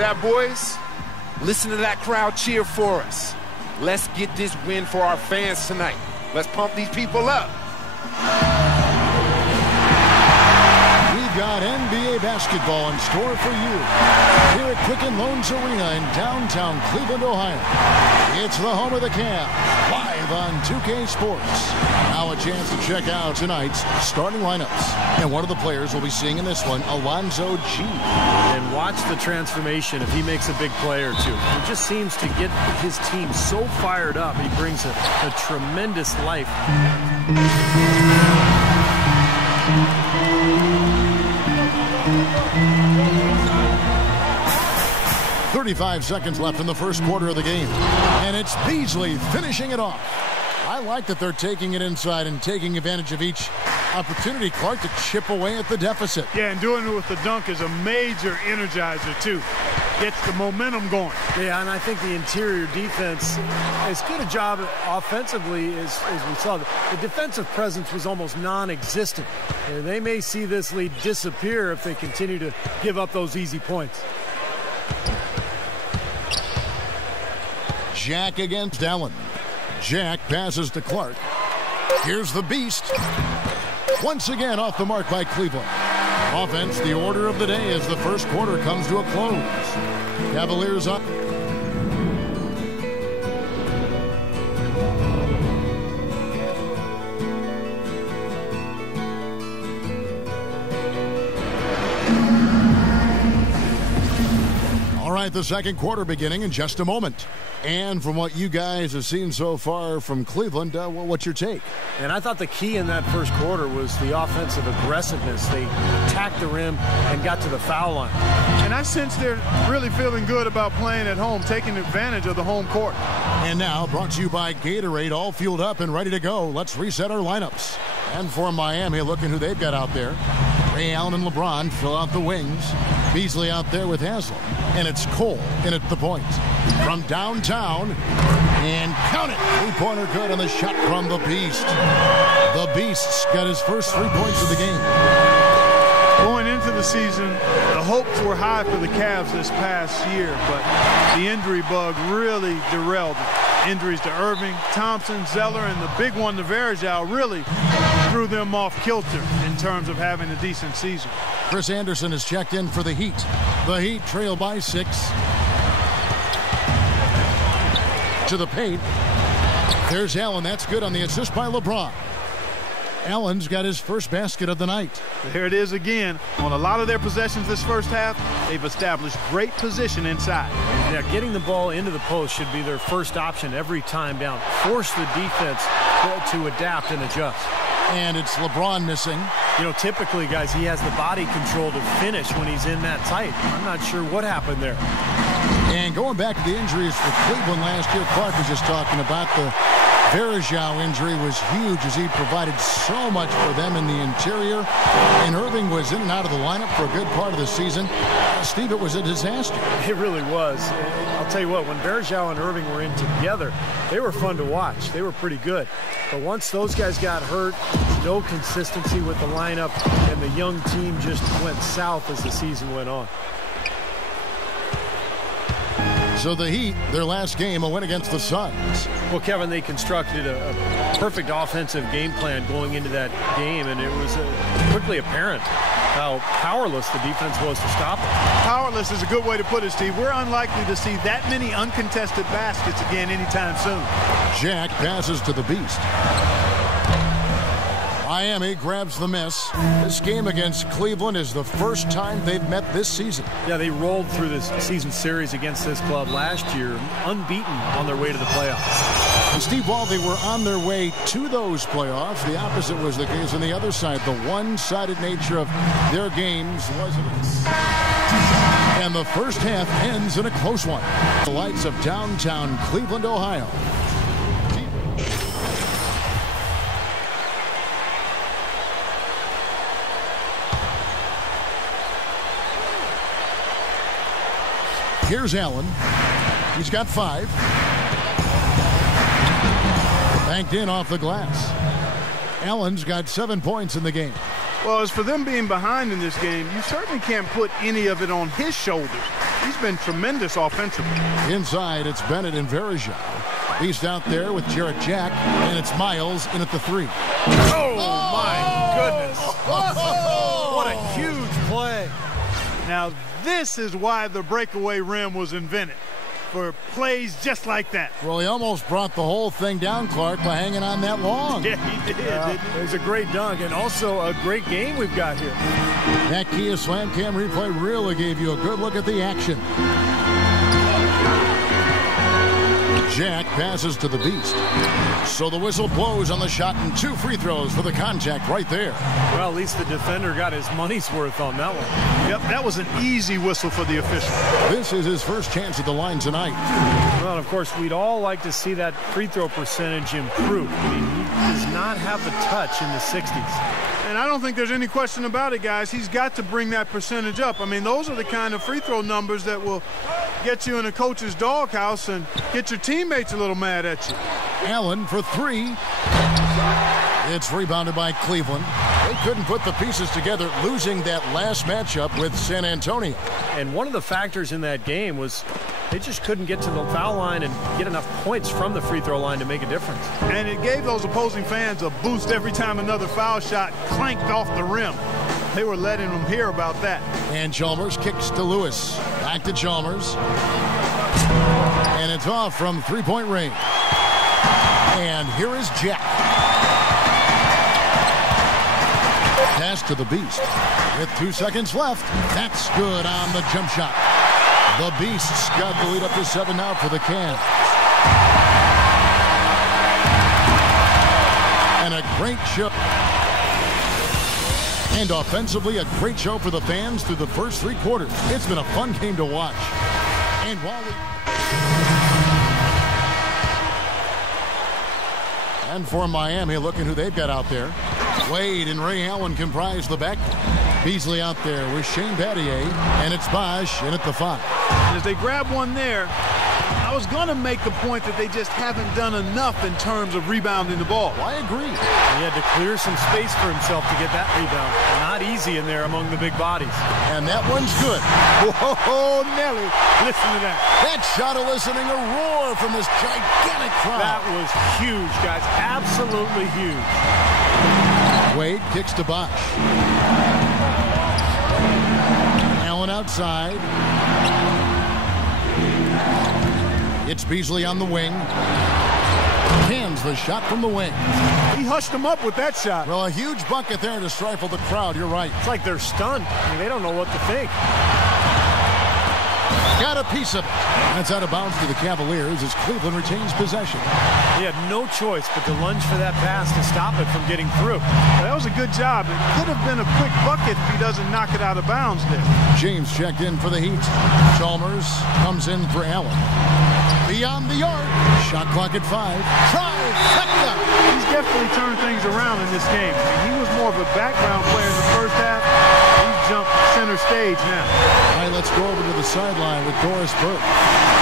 That, boys, listen to that crowd cheer for us. Let's get this win for our fans tonight. Let's pump these people up. We've got NBA basketball in store for you here at Quicken Loans Arena in downtown Cleveland, Ohio. It's the home of the Cavs, live on 2K Sports. Now a chance to check out tonight's starting lineups. And one of the players we'll be seeing in this one, Alonzo G. And watch the transformation if he makes a big play or two. He just seems to get his team so fired up. He brings a tremendous life. 35 seconds left in the first quarter of the game. And it's Beasley finishing it off. I like that they're taking it inside and taking advantage of each opportunity, Clark, to chip away at the deficit. Yeah, and doing it with the dunk is a major energizer, too. Gets the momentum going. Yeah, and I think the interior defense, as good a job offensively as we saw. The defensive presence was almost non-existent. And they may see this lead disappear if they continue to give up those easy points. Jack against Allen. Jack passes to Clark. Here's the Beast. Once again off the mark by Cleveland. Offense, the order of the day as the first quarter comes to a close. Cavaliers up. All right, the second quarter beginning in just a moment. And from what you guys have seen so far from Cleveland, what's your take? And I thought the key in that first quarter was the offensive aggressiveness. They attacked the rim and got to the foul line. And I sense they're really feeling good about playing at home, taking advantage of the home court. And now, brought to you by Gatorade, all fueled up and ready to go. Let's reset our lineups. And for Miami, looking who they've got out there. Ray Allen and LeBron fill out the wings. Beasley out there with Haslam. And it's Cole in at the point. From downtown, and count it. Three-pointer good on the shot from the Beast. The Beast's got his first 3 points of the game. Going into the season, the hopes were high for the Cavs this past year, but the injury bug really derailed them. Injuries to Irving, Thompson, Zeller, and the big one, the Varejao, really threw them off kilter in terms of having a decent season. Chris Anderson has checked in for the Heat. The Heat trail by 6. To the paint. There's Allen. That's good on the assist by LeBron. Allen's got his first basket of the night. Here it is again. On a lot of their possessions this first half, they've established great position inside. Yeah, getting the ball into the post should be their first option every time down. Force the defense to adapt and adjust. And it's LeBron missing. You know, typically, guys, he has the body control to finish when he's in that tight. I'm not sure what happened there. And going back to the injuries for Cleveland last year, Clark was just talking about the Varejao injury was huge as he provided so much for them in the interior. And Irving was in and out of the lineup for a good part of the season. Steve, it was a disaster. It really was. I'll tell you what, when Varejao and Irving were in together, they were fun to watch. They were pretty good. But once those guys got hurt, no consistency with the lineup, and the young team just went south as the season went on. So the Heat, their last game, a win against the Suns. Well, Kevin, they constructed a perfect offensive game plan going into that game, and it was quickly apparent how powerless the defense was to stop it. Powerless is a good way to put it, Steve. We're unlikely to see that many uncontested baskets again anytime soon. Jack passes to the Beast. Miami grabs the miss. This game against Cleveland is the first time they've met this season. Yeah, they rolled through this season series against this club last year, unbeaten on their way to the playoffs. And Steve, while they were on their way to those playoffs, the opposite was the case on the other side. The one-sided nature of their games wasn't it? And the first half ends in a close one. The lights of downtown Cleveland, Ohio. Here's Allen. He's got 5. Banked in off the glass. Allen's got 7 points in the game. Well, as for them being behind in this game, you certainly can't put any of it on his shoulders. He's been tremendous offensively. Inside, it's Bennett and Verjao. Beast out there with Jarrett Jack, and it's Miles in at the 3. Oh, my goodness. What a huge play. Now, this is why the breakaway rim was invented, for plays just like that. Well, he almost brought the whole thing down, Clark, by hanging on that long. Yeah, he did. It was a great dunk, and also a great game we've got here. That Kia Slam Cam replay really gave you a good look at the action. Jack passes to the Beast. So the whistle blows on the shot and 2 free throws for the contact right there. Well, at least the defender got his money's worth on that one. Yep, that was an easy whistle for the official. This is his first chance at the line tonight. Well, of course, we'd all like to see that free throw percentage improve. I mean, he does not have the touch in the 60s. And I don't think there's any question about it, guys. He's got to bring that percentage up. I mean, those are the kind of free throw numbers that will get you in a coach's doghouse and get your teammates a little mad at you. Allen for 3. It's rebounded by Cleveland. They couldn't put the pieces together, losing that last matchup with San Antonio. And one of the factors in that game was they just couldn't get to the foul line and get enough points from the free throw line to make a difference. And it gave those opposing fans a boost every time another foul shot clanked off the rim. They were letting them hear about that. And Chalmers kicks to Lewis. Back to Chalmers. And it's off from three-point range. And here is Jack. Pass to the Beast. With 2 seconds left. That's good on the jump shot. The Beasts got the lead up to 7 now for the Cavs. And a great show. And offensively, a great show for the fans through the first 3 quarters. It's been a fun game to watch. And while And for Miami, looking who they've got out there. Wade and Ray Allen comprise the backcourt. Beasley out there with Shane Battier, and it's Bosch in at the 5. As they grab one there, I was going to make the point that they just haven't done enough in terms of rebounding the ball. Well, I agree. He had to clear some space for himself to get that rebound. Not easy in there among the big bodies. And that one's good. Whoa, Nelly. Listen to that. That shot eliciting a roar from this gigantic crowd. That was huge, guys. Absolutely huge. Wade kicks to Bosch. Allen outside. It's Beasley on the wing. Cans the shot from the wing. He hushed him up with that shot. Well, a huge bucket there to stifle the crowd. You're right. It's like they're stunned. I mean, they don't know what to think. Got a piece of it. That's out of bounds to the Cavaliers as Cleveland retains possession. He had no choice but to lunge for that pass to stop it from getting through. Well, that was a good job. It could have been a quick bucket if he doesn't knock it out of bounds there. James checked in for the Heat. Chalmers comes in for Allen. Beyond the arc. Shot clock at 5. Trifecta. He's definitely turned things around in this game. I mean, he was more of a background player in the first half. He's jumped center stage now. All right, let's go over to the sideline with Doris Burke.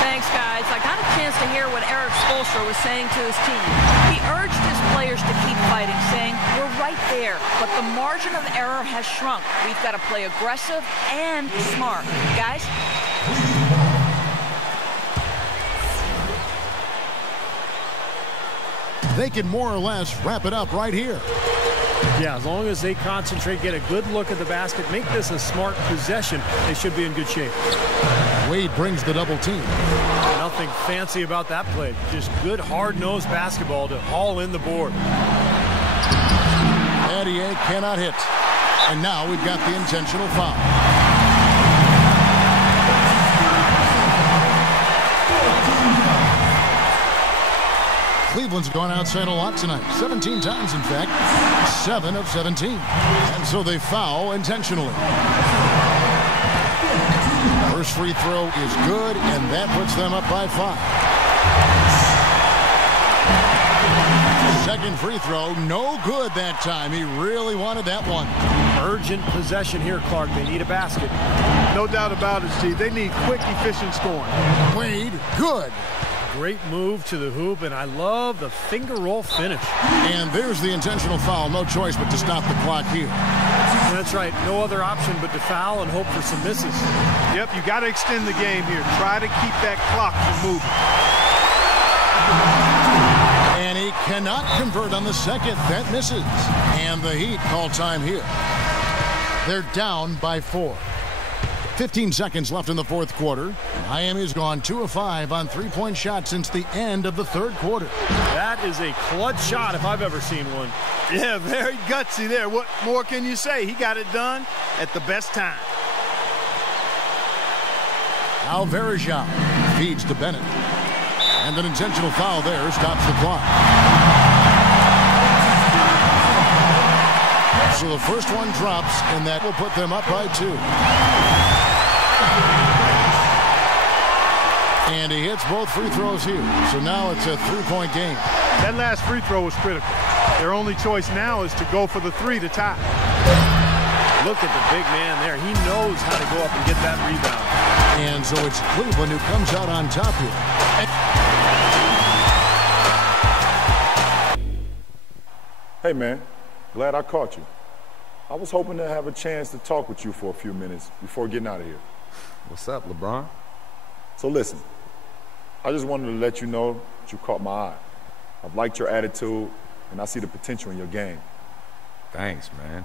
Thanks, guys. I got a chance to hear what Eric Spoelstra was saying to his team. He urged his players to keep fighting, saying, we're right there, but the margin of error has shrunk. We've got to play aggressive and smart. Guys? They can more or less wrap it up right here. Yeah, as long as they concentrate, get a good look at the basket, make this a smart possession, they should be in good shape. Wade brings the double team. Nothing fancy about that play. Just good, hard-nosed basketball to haul in the board. Battier cannot hit. And now we've got the intentional foul. Cleveland's gone outside a lot tonight. 17 times, in fact. 7 of 17. And so they foul intentionally. First free throw is good, and that puts them up by 5. Second free throw, no good that time. He really wanted that one. Urgent possession here, Clark. They need a basket. No doubt about it, Steve. They need quick, efficient scoring. Wade, good. Great move to the hoop, and I love the finger roll finish. And there's the intentional foul. No choice but to stop the clock here. That's right. No other option but to foul and hope for some misses. Yep, you got to extend the game here. Try to keep that clock from moving. And he cannot convert on the second. That misses. And the Heat call time here. They're down by 4. 15 seconds left in the fourth quarter. Miami's gone 2 of 5 on three-point shots since the end of the third quarter. That is a clutch shot if I've ever seen one. Yeah, very gutsy there. What more can you say? He got it done at the best time. Verjao feeds to Bennett. And an intentional foul there stops the clock. So the first one drops, and that will put them up by 2. And he hits both free throws here. So now it's a 3-point game. That last free throw was critical. Their only choice now is to go for the 3 to tie. Look at the big man there. He knows how to go up and get that rebound. And so it's Cleveland who comes out on top here. Hey, man. Glad I caught you. I was hoping to have a chance to talk with you for a few minutes before getting out of here. What's up, LeBron? So listen, I just wanted to let you know that you caught my eye. I've liked your attitude, and I see the potential in your game. Thanks, man.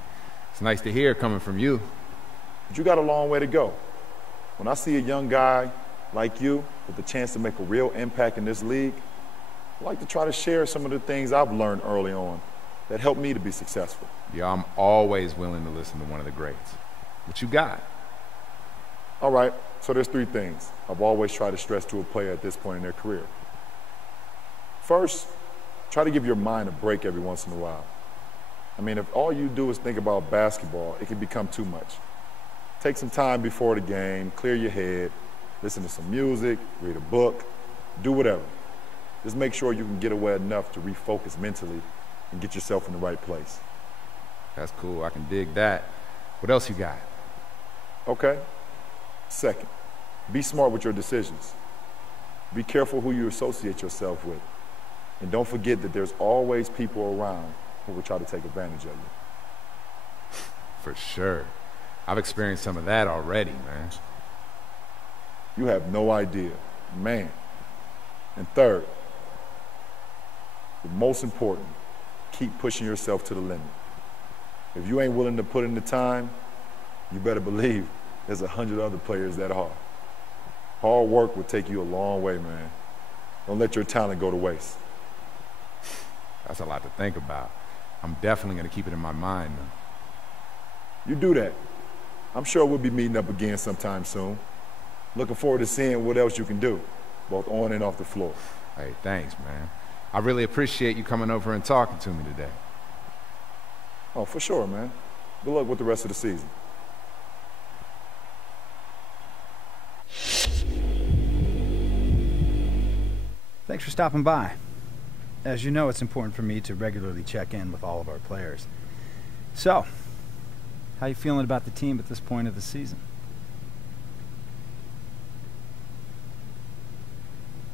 It's nice to hear coming from you. But you got a long way to go. When I see a young guy like you with the chance to make a real impact in this league, I like to try to share some of the things I've learned early on that helped me to be successful. Yeah, I'm always willing to listen to one of the greats. What you got? All right, so there's 3 things I've always tried to stress to a player at this point in their career. First, try to give your mind a break every once in a while. I mean, if all you do is think about basketball, it can become too much. Take some time before the game, clear your head, listen to some music, read a book, do whatever. Just make sure you can get away enough to refocus mentally and get yourself in the right place. That's cool. I can dig that. What else you got? Okay. Second, be smart with your decisions. Be careful who you associate yourself with. And don't forget that there's always people around who will try to take advantage of you. For sure. I've experienced some of that already, man. You have no idea, man. And third, the most important, keep pushing yourself to the limit. If you ain't willing to put in the time, you better believe there's 100 other players that are. Hard work will take you a long way, man. Don't let your talent go to waste. That's a lot to think about. I'm definitely going to keep it in my mind, though. You do that. I'm sure we'll be meeting up again sometime soon. Looking forward to seeing what else you can do, both on and off the floor. Hey, thanks, man. I really appreciate you coming over and talking to me today. Oh, for sure, man. Good luck with the rest of the season. Thanks for stopping by. As you know, it's important for me to regularly check in with all of our players. So, how you feeling about the team at this point of the season?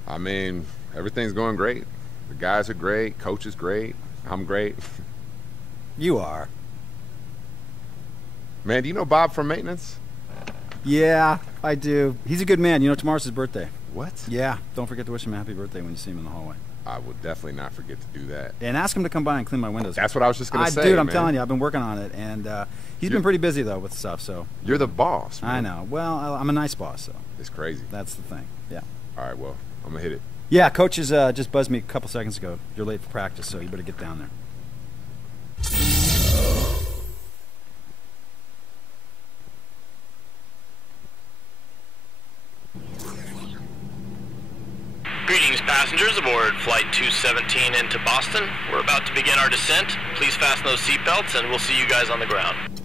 I mean, everything's going great. The guys are great, coach is great, I'm great. You are. Man, do you know Bob from maintenance? Yeah, I do. He's a good man. You know, tomorrow's his birthday. What? Yeah, don't forget to wish him a happy birthday when you see him in the hallway. I will definitely not forget to do that. And ask him to come by and clean my windows. That's what I was just going to say, dude, I'm man. telling you, I've been working on it, and he's been pretty busy, though, with stuff, so. You're the boss, man. I know. Well, I'm a nice boss, so. It's crazy. That's the thing, yeah. All right, well, I'm going to hit it. Yeah, coach has just buzzed me a couple seconds ago. You're late for practice, so you better get down there. Greetings, passengers aboard Flight 217 into Boston. We're about to begin our descent. Please fasten those seatbelts, and we'll see you guys on the ground.